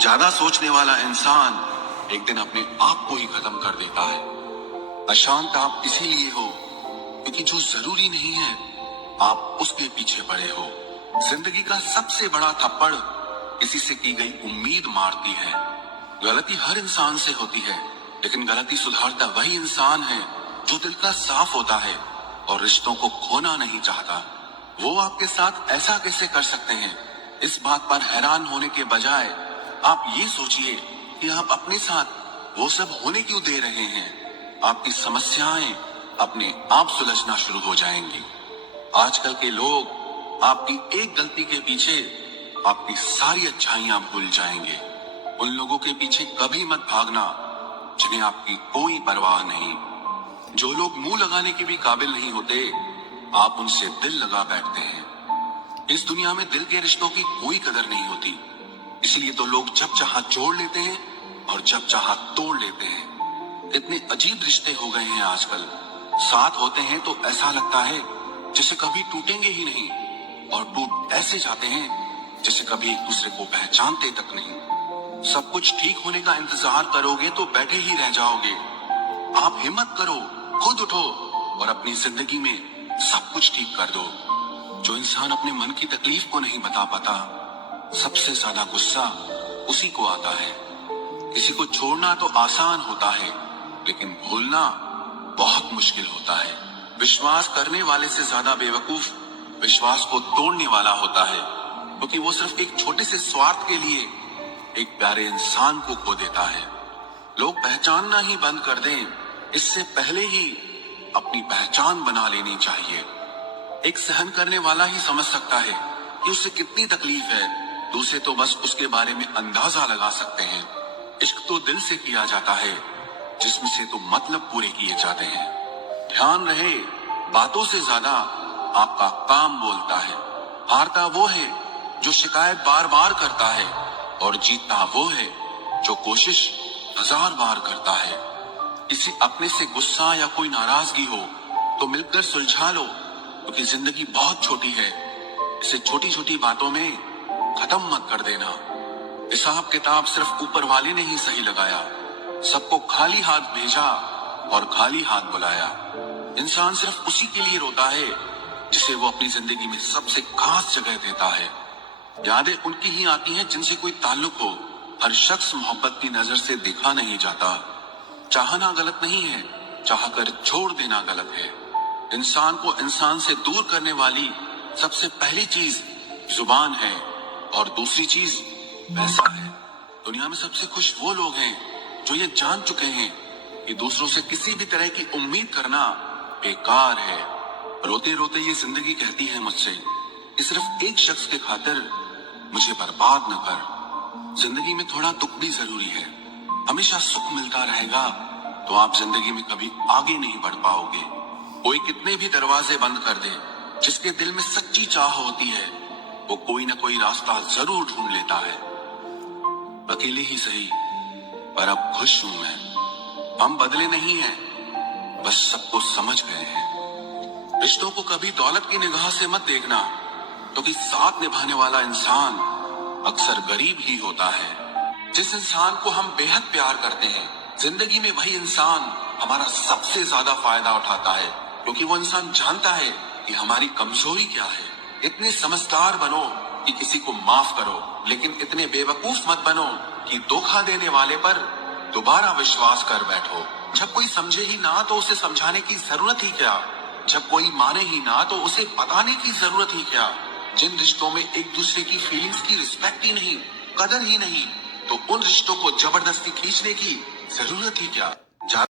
ज्यादा सोचने वाला इंसान एक दिन अपने आप को ही खत्म कर देता है। अशांत आप इसीलिए हो क्योंकि जो जरूरी नहीं है आप उसके पीछे पड़े हो। जिंदगी का सबसे बड़ा थप्पड़ किसी से की गई उम्मीद मारती है। गलती हर इंसान से होती है, लेकिन गलती सुधारता वही इंसान है जो दिल का साफ होता है और रिश्तों को खोना नहीं चाहता। वो आपके साथ ऐसा कैसे कर सकते हैं, इस बात पर हैरान होने के बजाय आप ये सोचिए कि आप अपने साथ वो सब होने क्यों दे रहे हैं। आपकी समस्याएं अपने आप सुलझना शुरू हो जाएंगी। आजकल के लोग आपकी एक गलती के पीछे आपकी सारी अच्छाइयां भूल जाएंगे। उन लोगों के पीछे कभी मत भागना जिन्हें आपकी कोई परवाह नहीं। जो लोग मुंह लगाने के भी काबिल नहीं होते, आप उनसे दिल लगा बैठते हैं। इस दुनिया में दिल के रिश्तों की कोई कदर नहीं होती, इसलिए तो लोग जब चाहा जोड़ लेते हैं और जब चाहा तोड़ लेते हैं। इतने अजीब रिश्ते हो गए हैं आजकल। साथ होते हैं तो ऐसा लगता है जैसे कभी टूटेंगे ही नहीं, और टूट ऐसे जाते हैं जैसे कभी एक दूसरे को पहचानते तक नहीं। सब कुछ ठीक होने का इंतजार करोगे तो बैठे ही रह जाओगे। आप हिम्मत करो, खुद उठो और अपनी जिंदगी में सब कुछ ठीक कर दो। जो इंसान अपने मन की तकलीफ को नहीं बता पाता, सबसे ज्यादा गुस्सा उसी को आता है। किसी को छोड़ना तो आसान होता है, लेकिन भूलना बहुत मुश्किल होता है। विश्वास करने वाले से ज्यादा बेवकूफ विश्वास को तोड़ने वाला होता है, क्योंकि वो सिर्फ एक छोटे से स्वार्थ के लिए एक प्यारे इंसान को खो देता है। लोग पहचानना ही बंद कर दें, इससे पहले ही अपनी पहचान बना लेनी चाहिए। एक सहन करने वाला ही समझ सकता है कि उसे कितनी तकलीफ है, दूसरे तो बस उसके बारे में अंदाजा लगा सकते हैं। इश्क तो दिल से किया जाता है, जिसम से तो मतलब पूरे किए जाते हैं। ध्यान रहे, बातों से ज्यादा आपका काम बोलता है। हारता वो है जो शिकायत बार बार करता है, और जीतता वो है जो कोशिश 1000 बार करता है। किसी अपने से गुस्सा या कोई नाराजगी हो तो मिलकर सुलझा लो, क्योंकि जिंदगी बहुत छोटी है। इसे छोटी छोटी बातों में खत्म मत कर देना। हिसाब किताब सिर्फ ऊपर वाले ने ही सही लगाया। सबको खाली हाथ भेजा और खाली हाथ बुलाया। इंसान सिर्फ उसी के लिए रोता है जिसे वो अपनी जिंदगी में सबसे खास जगह देता है। यादें उनकी ही आती हैं जिनसे कोई ताल्लुक हो। हर शख्स मोहब्बत की नजर से देखा नहीं जाता। चाहना गलत नहीं है, चाहकर छोड़ देना गलत है। इंसान को इंसान से दूर करने वाली सबसे पहली चीज जुबान है, और दूसरी चीज पैसा है। दुनिया में सबसे खुश वो लोग हैं जो ये जान चुके हैं कि दूसरों से किसी भी तरह की उम्मीद करना बेकार है। रोते रोते ये जिंदगी कहती है मुझसे कि सिर्फ एक शख्स के खातिर मुझे बर्बाद न कर। जिंदगी में थोड़ा दुख भी जरूरी है। हमेशा सुख मिलता रहेगा तो आप जिंदगी में कभी आगे नहीं बढ़ पाओगे। कोई कितने भी दरवाजे बंद कर दे, जिसके दिल में सच्ची चाह होती है वो कोई ना कोई रास्ता जरूर ढूंढ लेता है। अकेले ही सही, पर अब खुश हूं मैं। हम बदले नहीं हैं, बस सबको समझ गए हैं। रिश्तों को कभी दौलत की निगाह से मत देखना, क्योंकि साथ निभाने वाला इंसान अक्सर गरीब ही होता है। जिस इंसान को हम बेहद प्यार करते हैं, जिंदगी में वही इंसान हमारा सबसे ज्यादा फायदा उठाता है, क्योंकि वो इंसान जानता है कि हमारी कमजोरी क्या है। इतने समझदार बनो कि किसी को माफ करो, लेकिन इतने बेवकूफ मत बनो कि धोखा देने वाले पर दोबारा विश्वास कर बैठो। जब कोई समझे ही ना तो उसे समझाने की जरूरत ही क्या। जब कोई माने ही ना तो उसे बताने की जरूरत ही क्या। जिन रिश्तों में एक दूसरे की फीलिंग्स की रिस्पेक्ट ही नहीं, कदर ही नहीं, तो उन रिश्तों को जबरदस्ती खींचने की जरूरत ही क्या।